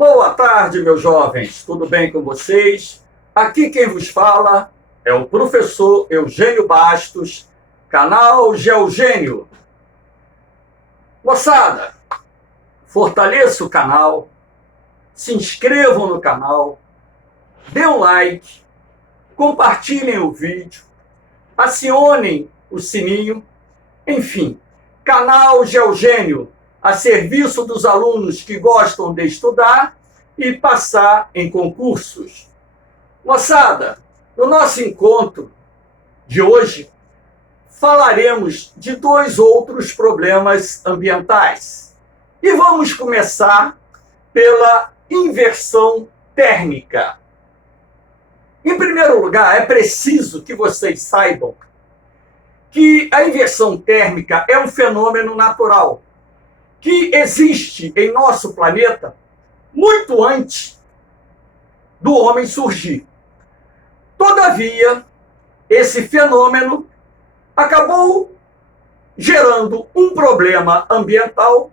Boa tarde, meus jovens. Tudo bem com vocês? Aqui quem vos fala é o professor Eugênio Bastos, canal Geogênio. Moçada, fortaleça o canal, se inscrevam no canal, dê um like, compartilhem o vídeo, acionem o sininho, enfim, canal Geogênio, a serviço dos alunos que gostam de estudar e passar em concursos. Moçada, no nosso encontro de hoje, falaremos de dois outros problemas ambientais. E vamos começar pela inversão térmica. Em primeiro lugar, é preciso que vocês saibam que a inversão térmica é um fenômeno natural que existe em nosso planeta muito antes do homem surgir. Todavia, esse fenômeno acabou gerando um problema ambiental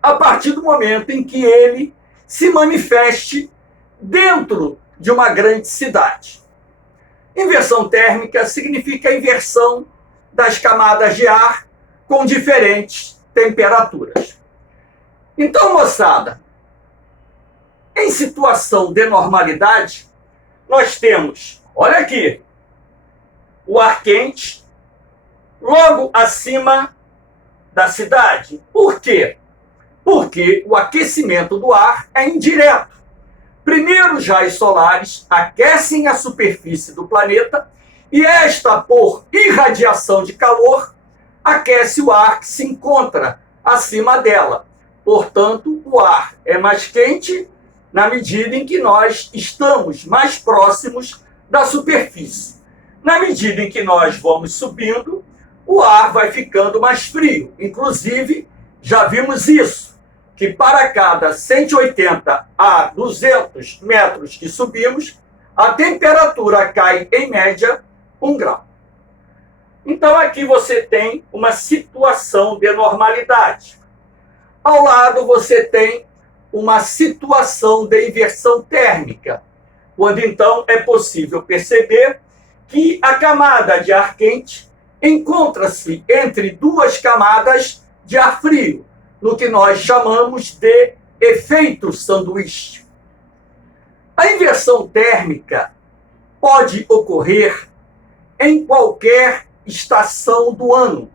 a partir do momento em que ele se manifeste dentro de uma grande cidade. Inversão térmica significa a inversão das camadas de ar com diferentes temperaturas. Então, moçada, em situação de normalidade, nós temos, olha aqui, o ar quente logo acima da cidade. Por quê? Porque o aquecimento do ar é indireto. Primeiro, os raios solares aquecem a superfície do planeta e esta, por irradiação de calor, aquece o ar que se encontra acima dela. Portanto, o ar é mais quente na medida em que nós estamos mais próximos da superfície. Na medida em que nós vamos subindo, o ar vai ficando mais frio. Inclusive, já vimos isso, que para cada 180 a 200 metros que subimos, a temperatura cai, em média, 1 grau. Então, aqui você tem uma situação de normalidade. Ao lado, você tem uma situação de inversão térmica, quando então é possível perceber que a camada de ar quente encontra-se entre duas camadas de ar frio, no que nós chamamos de efeito sanduíche. A inversão térmica pode ocorrer em qualquer estação do ano.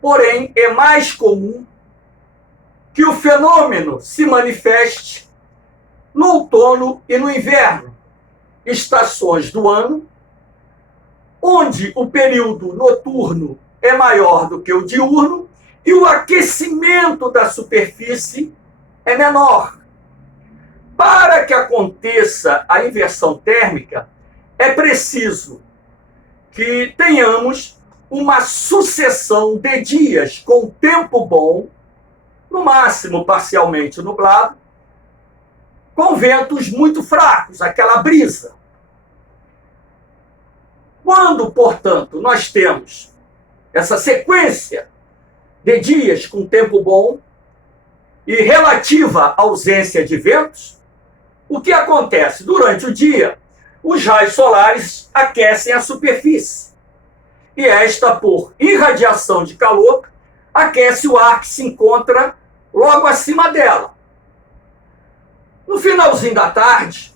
Porém, é mais comum que o fenômeno se manifeste no outono e no inverno, estações do ano, onde o período noturno é maior do que o diurno e o aquecimento da superfície é menor. Para que aconteça a inversão térmica, é preciso que tenhamos uma sucessão de dias com tempo bom, no máximo parcialmente nublado, com ventos muito fracos, aquela brisa. Quando, portanto, nós temos essa sequência de dias com tempo bom e relativa ausência de ventos, o que acontece? Durante o dia, os raios solares aquecem a superfície. E esta, por irradiação de calor, aquece o ar que se encontra logo acima dela. No finalzinho da tarde,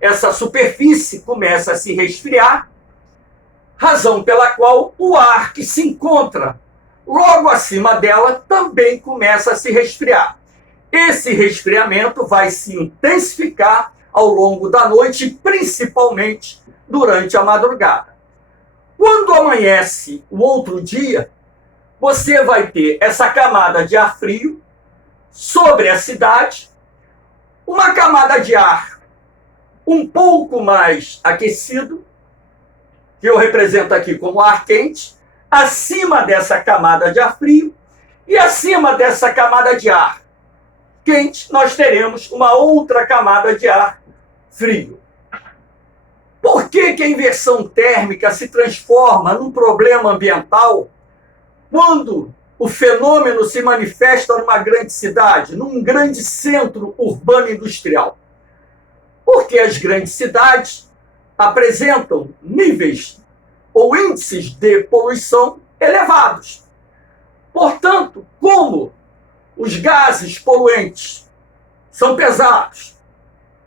essa superfície começa a se resfriar, razão pela qual o ar que se encontra logo acima dela também começa a se resfriar. Esse resfriamento vai se intensificar ao longo da noite, principalmente durante a madrugada. Quando amanhece o outro dia, você vai ter essa camada de ar frio sobre a cidade, uma camada de ar um pouco mais aquecido, que eu represento aqui como ar quente, acima dessa camada de ar frio, e acima dessa camada de ar quente, nós teremos uma outra camada de ar frio. Por que a inversão térmica se transforma num problema ambiental quando o fenômeno se manifesta numa grande cidade, num grande centro urbano industrial? Porque as grandes cidades apresentam níveis ou índices de poluição elevados. Portanto, como os gases poluentes são pesados,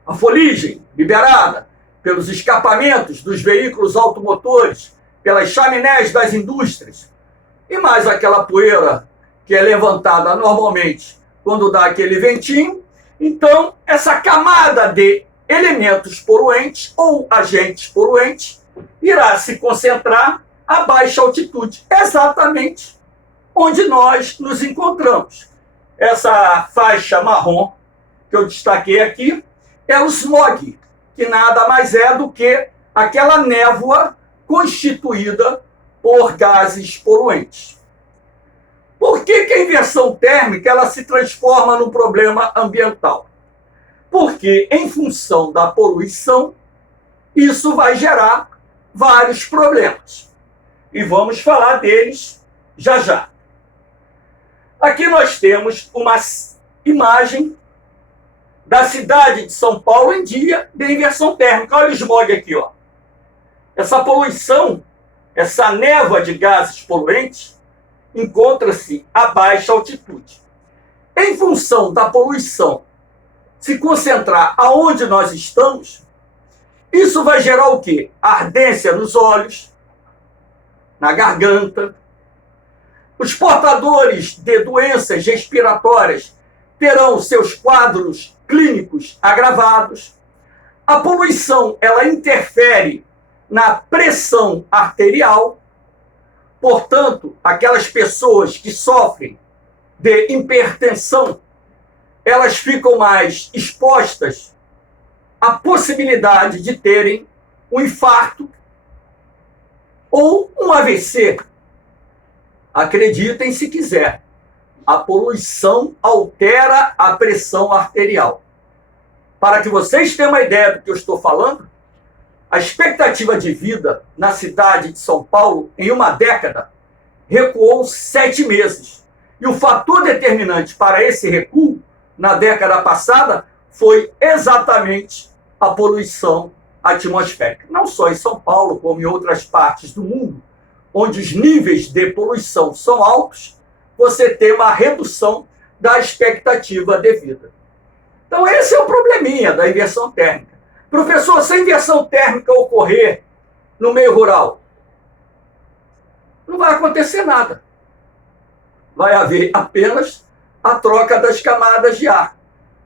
a fuligem liberada pelos escapamentos dos veículos automotores, pelas chaminés das indústrias, e mais aquela poeira que é levantada normalmente quando dá aquele ventinho, então essa camada de elementos poluentes ou agentes poluentes irá se concentrar a baixa altitude, exatamente onde nós nos encontramos. Essa faixa marrom que eu destaquei aqui é o smog, que nada mais é do que aquela névoa constituída por gases poluentes. Por que a inversão térmica ela se transforma num problema ambiental? Porque, em função da poluição, isso vai gerar vários problemas. E vamos falar deles já já. Aqui nós temos uma imagem da cidade de São Paulo em dia de inversão térmica. Olha o smog aqui, ó. Essa poluição, essa névoa de gases poluentes, encontra-se a baixa altitude. Em função da poluição se concentrar aonde nós estamos, isso vai gerar o quê? Ardência nos olhos, na garganta. Os portadores de doenças respiratórias terão seus quadros clínicos agravados. A poluição, ela interfere na pressão arterial. Portanto, aquelas pessoas que sofrem de hipertensão, elas ficam mais expostas à possibilidade de terem um infarto ou um AVC. Acreditem se quiser, a poluição altera a pressão arterial. Para que vocês tenham uma ideia do que eu estou falando, a expectativa de vida na cidade de São Paulo, em uma década, recuou 7 meses. E o fator determinante para esse recuo, na década passada, foi exatamente a poluição atmosférica. Não só em São Paulo, como em outras partes do mundo, onde os níveis de poluição são altos, você tem uma redução da expectativa de vida. Então esse é o probleminha da inversão térmica. Professor, se a inversão térmica ocorrer no meio rural, não vai acontecer nada. Vai haver apenas a troca das camadas de ar.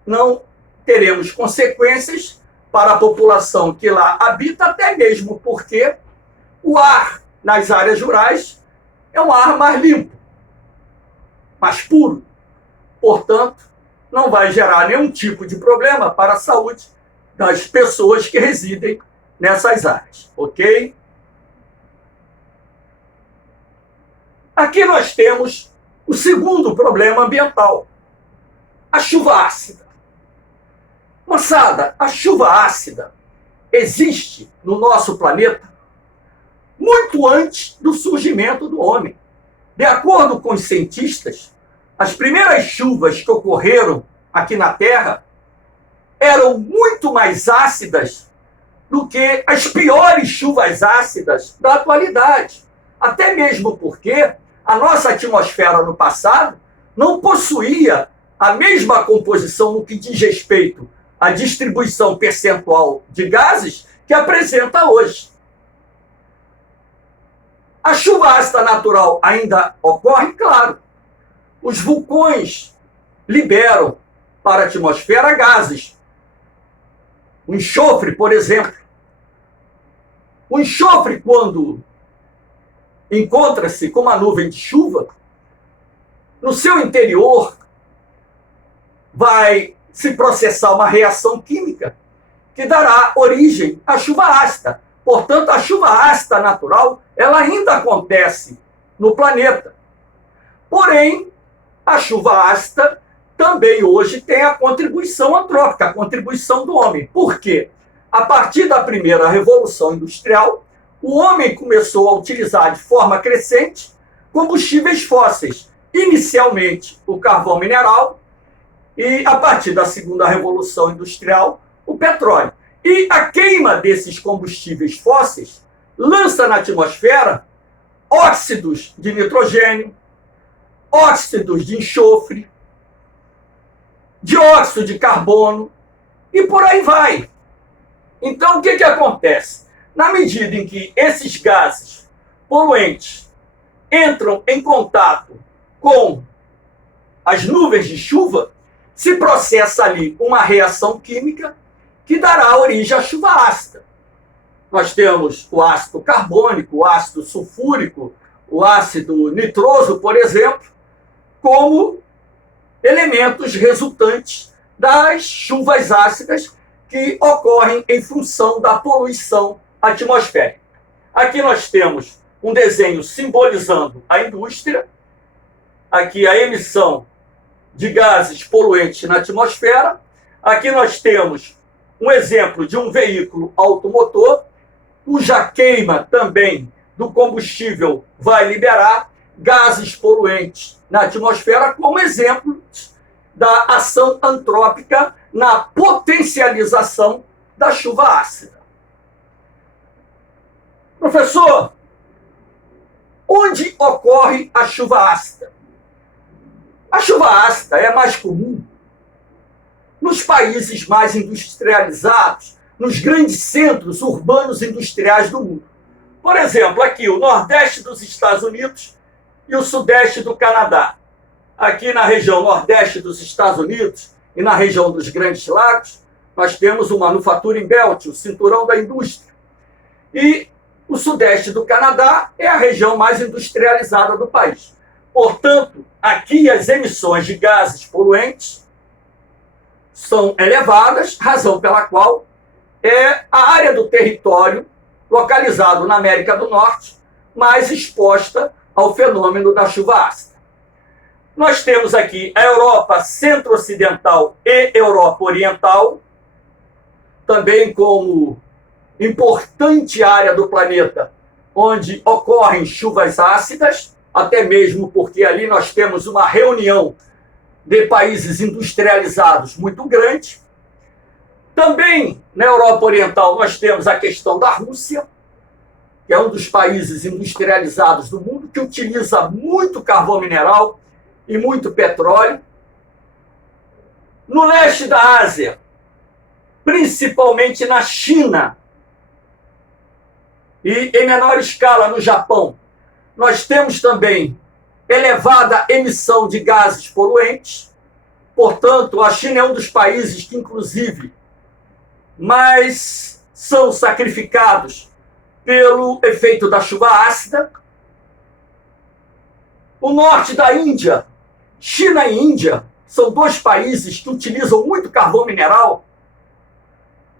Não teremos consequências para a população que lá habita, até mesmo porque o ar nas áreas rurais é um ar mais limpo, mais puro. Portanto, não vai gerar nenhum tipo de problema para a saúde das pessoas que residem nessas áreas, ok? Aqui nós temos o segundo problema ambiental, a chuva ácida. Moçada, a chuva ácida existe no nosso planeta muito antes do surgimento do homem. De acordo com os cientistas, as primeiras chuvas que ocorreram aqui na Terra eram muito mais ácidas do que as piores chuvas ácidas da atualidade. Até mesmo porque a nossa atmosfera no passado não possuía a mesma composição no que diz respeito à distribuição percentual de gases que apresenta hoje. A chuva ácida natural ainda ocorre? Claro. Os vulcões liberam para a atmosfera gases. O enxofre, por exemplo. O enxofre, quando encontra-se com uma nuvem de chuva, no seu interior vai se processar uma reação química que dará origem à chuva ácida. Portanto, a chuva ácida natural, ela ainda acontece no planeta. Porém, a chuva ácida também hoje tem a contribuição antrópica, a contribuição do homem. Por quê? A partir da primeira revolução industrial, o homem começou a utilizar de forma crescente combustíveis fósseis, inicialmente o carvão mineral e, a partir da segunda revolução industrial, o petróleo. E a queima desses combustíveis fósseis lança na atmosfera óxidos de nitrogênio, óxidos de enxofre, dióxido de carbono e por aí vai. Então, o que acontece? Na medida em que esses gases poluentes entram em contato com as nuvens de chuva, se processa ali uma reação química que dará origem à chuva ácida. Nós temos o ácido carbônico, o ácido sulfúrico, o ácido nitroso, por exemplo, como elementos resultantes das chuvas ácidas que ocorrem em função da poluição atmosférica. Aqui nós temos um desenho simbolizando a indústria, aqui a emissão de gases poluentes na atmosfera, aqui nós temos um exemplo de um veículo automotor, cuja queima também do combustível vai liberar gases poluentes na atmosfera, como exemplo da ação antrópica na potencialização da chuva ácida. Professor, onde ocorre a chuva ácida? A chuva ácida é mais comum nos países mais industrializados, nos grandes centros urbanos industriais do mundo. Por exemplo, aqui o Nordeste dos Estados Unidos e o Sudeste do Canadá. Aqui na região Nordeste dos Estados Unidos e na região dos Grandes Lagos, nós temos o Manufacturing Belt, o cinturão da indústria. E o Sudeste do Canadá é a região mais industrializada do país. Portanto, aqui as emissões de gases poluentes são elevadas, razão pela qual é a área do território localizado na América do Norte mais exposta ao fenômeno da chuva ácida. Nós temos aqui a Europa centro-ocidental e Europa oriental, também como importante área do planeta onde ocorrem chuvas ácidas, até mesmo porque ali nós temos uma reunião de países industrializados muito grande. Também na Europa Oriental nós temos a questão da Rússia, que é um dos países industrializados do mundo, que utiliza muito carvão mineral e muito petróleo. No leste da Ásia, principalmente na China e em menor escala no Japão, nós temos também elevada emissão de gases poluentes. Portanto, a China é um dos países que, inclusive, mais são sacrificados pelo efeito da chuva ácida. O norte da Índia, China e Índia, são dois países que utilizam muito carvão mineral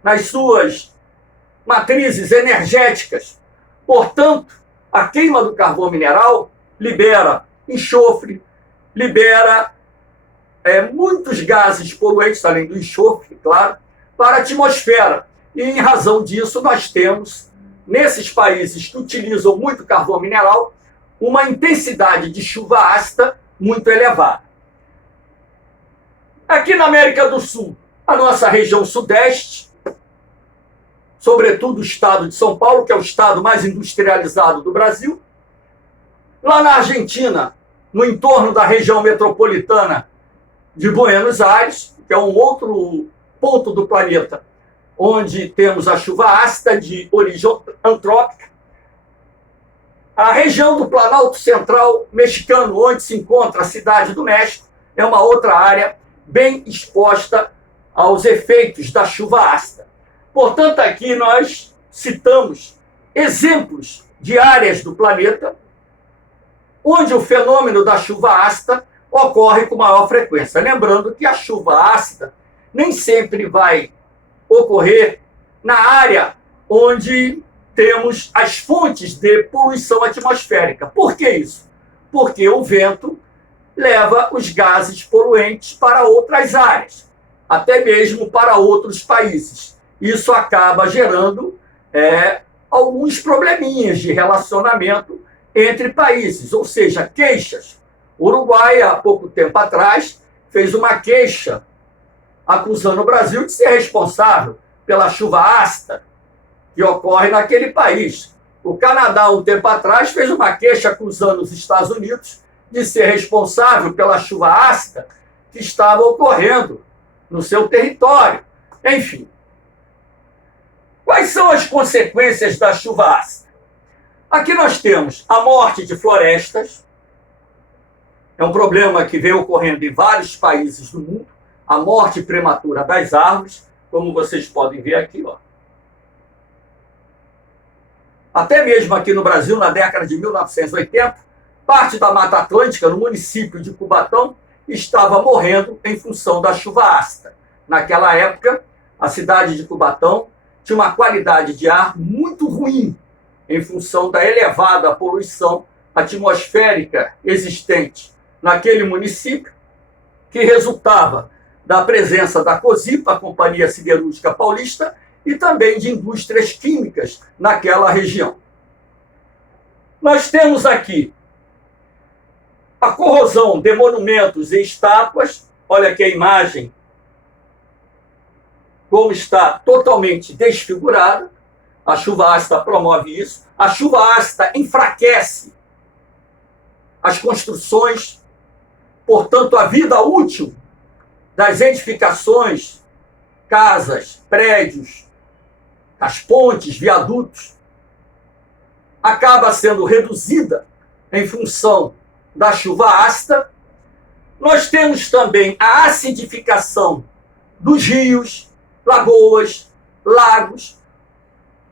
nas suas matrizes energéticas. Portanto, a queima do carvão mineral libera enxofre, libera muitos gases poluentes, além do enxofre, claro, para a atmosfera. E, em razão disso, nós temos, nesses países que utilizam muito carvão mineral, uma intensidade de chuva ácida muito elevada. Aqui na América do Sul, a nossa região sudeste, sobretudo o estado de São Paulo, que é o estado mais industrializado do Brasil. Lá na Argentina, no entorno da região metropolitana de Buenos Aires, que é um outro ponto do planeta onde temos a chuva ácida de origem antrópica. A região do Planalto Central mexicano, onde se encontra a cidade do México, é uma outra área bem exposta aos efeitos da chuva ácida. Portanto, aqui nós citamos exemplos de áreas do planeta onde o fenômeno da chuva ácida ocorre com maior frequência. Lembrando que a chuva ácida nem sempre vai ocorrer na área onde temos as fontes de poluição atmosférica. Por que isso? Porque o vento leva os gases poluentes para outras áreas, até mesmo para outros países. Isso acaba gerando alguns probleminhas de relacionamento entre países, ou seja, queixas. O Uruguai, há pouco tempo atrás, fez uma queixa acusando o Brasil de ser responsável pela chuva ácida que ocorre naquele país. O Canadá, um tempo atrás, fez uma queixa acusando os Estados Unidos de ser responsável pela chuva ácida que estava ocorrendo no seu território. Enfim, quais são as consequências da chuva ácida? Aqui nós temos a morte de florestas. É um problema que vem ocorrendo em vários países do mundo. A morte prematura das árvores, como vocês podem ver aqui, ó. Até mesmo aqui no Brasil, na década de 1980, parte da Mata Atlântica, no município de Cubatão, estava morrendo em função da chuva ácida. Naquela época, a cidade de Cubatão tinha uma qualidade de ar muito ruim, em função da elevada poluição atmosférica existente naquele município, que resultava da presença da COSIPA, a Companhia Siderúrgica Paulista, e também de indústrias químicas naquela região. Nós temos aqui a corrosão de monumentos e estátuas. Olha aqui a imagem, como está totalmente desfigurada. A chuva ácida promove isso. A chuva ácida enfraquece as construções, portanto, a vida útil das edificações, casas, prédios, as pontes, viadutos, acaba sendo reduzida em função da chuva ácida. Nós temos também a acidificação dos rios, lagoas, lagos.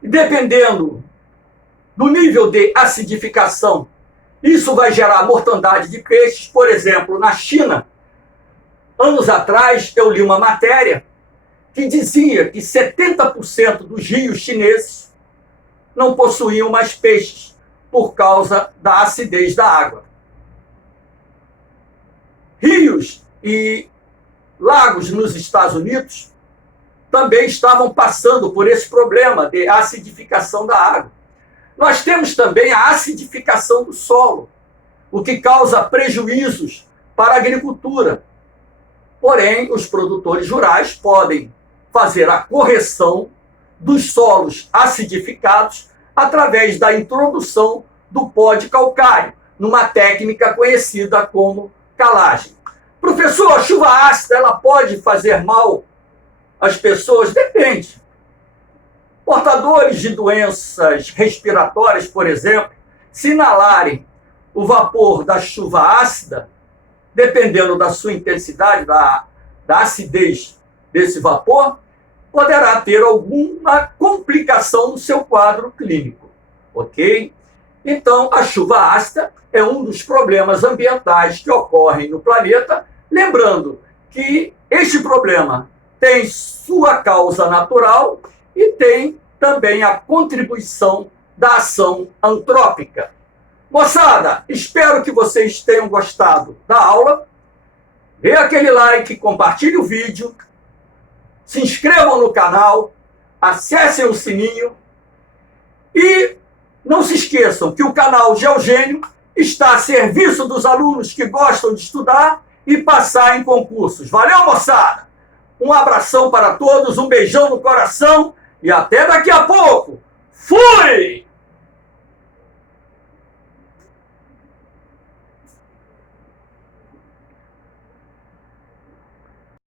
E dependendo do nível de acidificação, isso vai gerar mortandade de peixes. Por exemplo, na China, anos atrás, eu li uma matéria que dizia que 70% dos rios chineses não possuíam mais peixes por causa da acidez da água. Rios e lagos nos Estados Unidos também estavam passando por esse problema de acidificação da água. Nós temos também a acidificação do solo, o que causa prejuízos para a agricultura. Porém, os produtores rurais podem fazer a correção dos solos acidificados através da introdução do pó de calcário, numa técnica conhecida como calagem. Professor, a chuva ácida, ela pode fazer mal às pessoas? Depende. Portadores de doenças respiratórias, por exemplo, se inalarem o vapor da chuva ácida, dependendo da sua intensidade, da acidez desse vapor, poderá ter alguma complicação no seu quadro clínico, ok? Então, a chuva ácida é um dos problemas ambientais que ocorrem no planeta, lembrando que este problema tem sua causa natural e tem também a contribuição da ação antrópica. Moçada, espero que vocês tenham gostado da aula. Dê aquele like, compartilhe o vídeo, se inscrevam no canal, acessem o sininho e não se esqueçam que o canal Geogênio está a serviço dos alunos que gostam de estudar e passar em concursos. Valeu, moçada! Um abração para todos, um beijão no coração e até daqui a pouco. Fui!